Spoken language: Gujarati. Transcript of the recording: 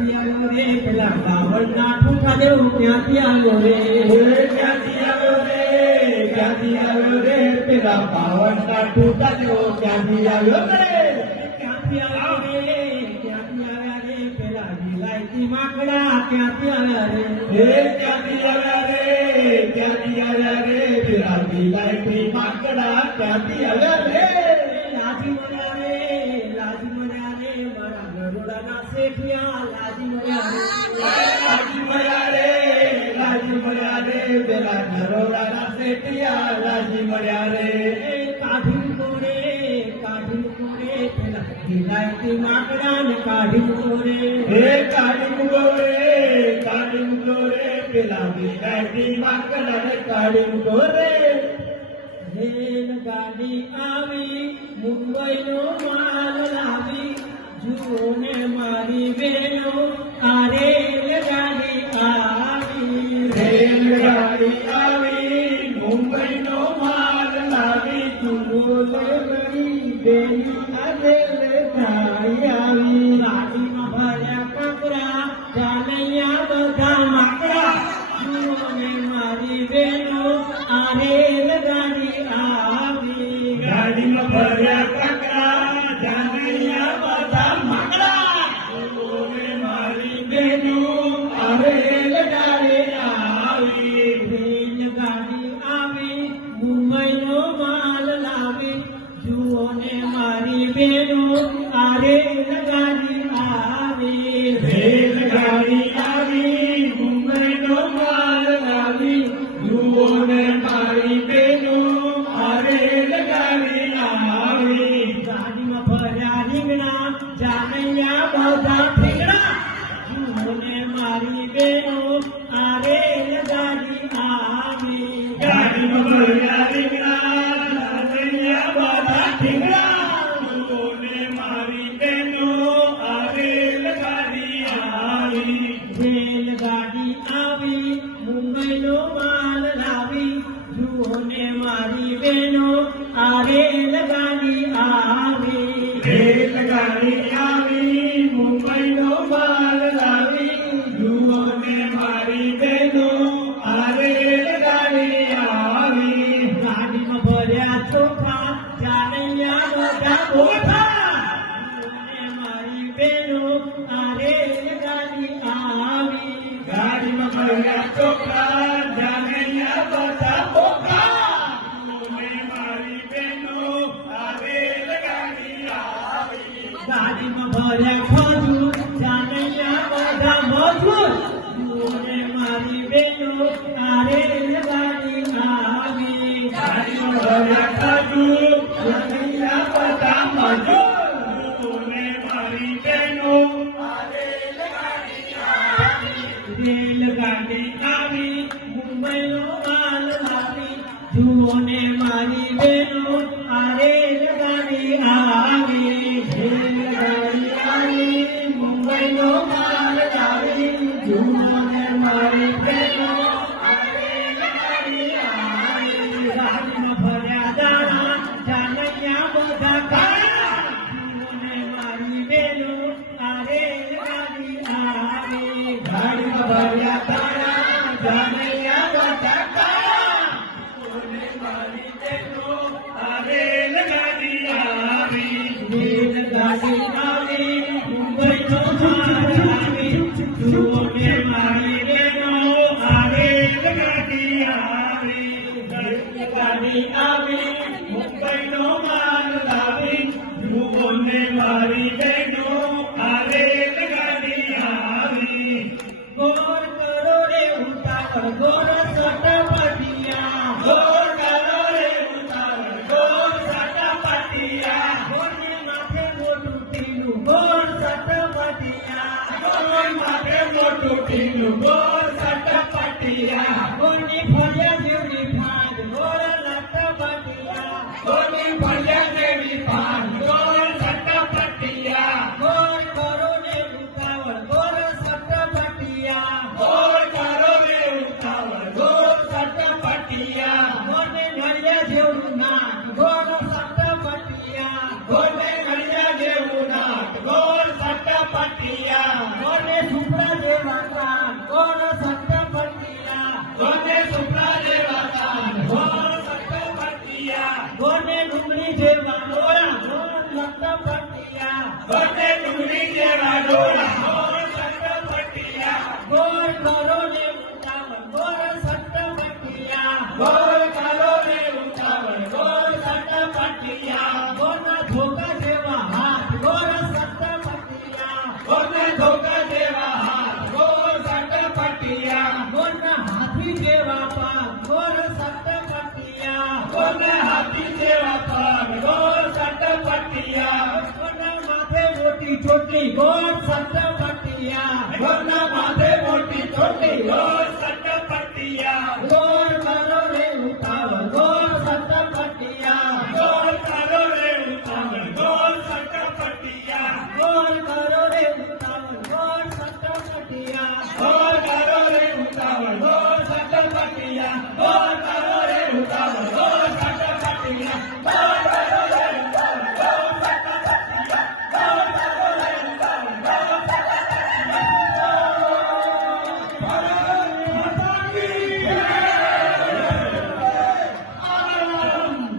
ક્યાંથી આવ્યો રે પેલા બાવળના ઠૂઠા જેવું ક્યાંથી આવ્યો રે ક્યાંથી આવ્યો રે ક્યાંથી આવ્યો રે પેલા બાવળના ઠૂઠા જેવો ક્યાંથી આવ્યો રે ક્યાંથી આવ્યા રે પેલા વિલાયતી માકડા ક્યાંથી આવ્યા રે ક્યાંથી આવ્યા રે ક્યાંથી આવ્યા રે પેલા વિલાયતી માકડા ક્યાંથી આવ્યા રે લાજી મળ્યા રે મારા ગરુડાના શેઠિયા લાજી મળ્યા રે લાજી મળ્યા રે પેલા નરોડાના શેઠિયા લાજી મળ્યા રે કાઢી કોરે પેલા વિલાયતી માકડા ને કાઢી કોરે કાઢી ગોરે પેલા વિલાયતી માકડા ને કાઢી ગોરે રેલગાડી આવી મુંબઈનો માલ લાવી જુઓ ને મારી બહેનો આ રેલગાડી આવી મુંબઈનો માલ લાવી જુઓ ને મારી બેની આ રેલગાડી આવી ગાડીમાં ભર્યા કકરા જાનૈયા બધા માકડા જુઓ ને મારી બહેનો આ રેલગાડી આવી ગાડીમાં ભર્યા કકરા જાનૈયા બધા માકડા જુઓ ને મારી બહેનો આ રેલગાડી આવી રેલગાડી આવી મુંબઈનો માલ લાવી જુઓ ને મારી બહેનો આ રેલગાડી આવી રેલગાડી આવી મુંબઈનો માલ લાવી જુઓ ને મારી બહેનો આ રેલગાડી આવી ગાડીમાં ભર્યા રીંગણા જાનૈયા બધા ઠીંગણા જુઓ ને મારી બહેનો આ રેલગાડી આવી ગાડીમાં ભર્યા રીંગણા જાનૈયા બધા ઠીંગણા જુઓ ને મારી બહેનો આ રેલગાડી આવી રેલગાડી આવી મુંબઈનો માલ લાવી જુઓ ને મારી બહેનો આ રેલગાડી આવી રેલગાડી આવી મુંબઈનો માલ લાવી જુઓ ને મારી બહેનો આ રેલગાડી આવી ગાડીમાં ભર્યા ચોખા જાનૈયા બધા બોઠા જુઓ ને મારી બહેનો આ રેલગાડી આવી ગાડીમાં ભર્યા ચોખા જાનૈયા બધા બોખા જુઓ ને મારી બહેનો આ રેલગાડી આવી ગાડીમાં ભર્યા ખજૂર જાનૈયા બધા મજૂર જુઓ ને મારી બહેનો આ રેલગાડી આવી ગાડીમાં ભર્યા ખજૂર જાનૈયા બધા મજૂર જુઓ ને મારી બહેનો આ રેલગાડી આવી રેલગાડી આવી મુંબઈનો માલ લાવી જુઓ ને મારી બહેનો આ રેલગાડી આવી રેલગાડી આવી મુંબઈનો માલ લાવી જુઓ ને મારી બહેનો આ રેલગાડી આવી ગાડીમાં ભર્યા દાણા જાનૈયા બધા કાળા જુઓ ને મારી બહેનો આ રેલગાડી આવી ગાડીમાં ભર્યા તારા જાનૈયા બધા કાળા જુઓ ને મારી બહેનો આ રેલગાડી આવી રેલગાડી આવી મુંબઈનો માલ લાવી જુઓ ને મારી બહેનો આ રેલગાડી આવી રેલગાડી આવી મુંબઈનો માલ લાવી જુઓ ને મારી બહેનો આ રેલગાડી આવી ગોળ કરો રે ઉતાવળ ગોળ સટપટિયા ગોળ કરો રે ઉતાવળ ગોળ સટાપટિયા ગોળને માથે મોટું ટીલું ગોળ સટપટિયા ગોળ માથે મોટું ટીલું ગોળ સટાપટિયા ગોળની ફળિયા જેવડી ફાંદ ગોળ લટપટિયા ગોળની ફળિયા જેવી પાન ગોળ સટાપટિયા ગોળ કરો ને ઉતાવળ ગોળ સટપટિયા ગોળ કરો રે ઉતાવળ ગોળ સટાપટિયા ગોળને નળિયા જેવડું નાક ગોળ સટપટિયા ગોળને ઘડિયા જેવું નાક ગોળ સટાપટિયા ગોળને ગોળને ધોકા જેવા હાથ ગોળ સટપટિયા ગોળના હાથી જેવા પાક ગોળ સટપટિયા ગોળને હાથી જેવા પગ ગોળ સટપટિયા ગોળના માથે મોટી ચોટલી ગોળ સટપટિયા ગોળના માથે મોટી ચોટી ગોળ સટપટિયા ગોળ કરો રે ઉતાવળ ગોળ સટપટિયા ગોળ કરો રે ઉતાવળ ગોળ સટપટિયા ગોળ કરો રે ઉતાવળ ગોળ સટપટિયા ગોળ કરો રે ઉતાવળ ગોળ સટપટિયા ગોળ કરો રે ઉતાવળ ગોળ સટપટિયા ગોળ કરો રે ઉતાવળ ગોળ સટપટિયા ગોળ કરો રે ઉતાવળ ગોળ સટપટિયા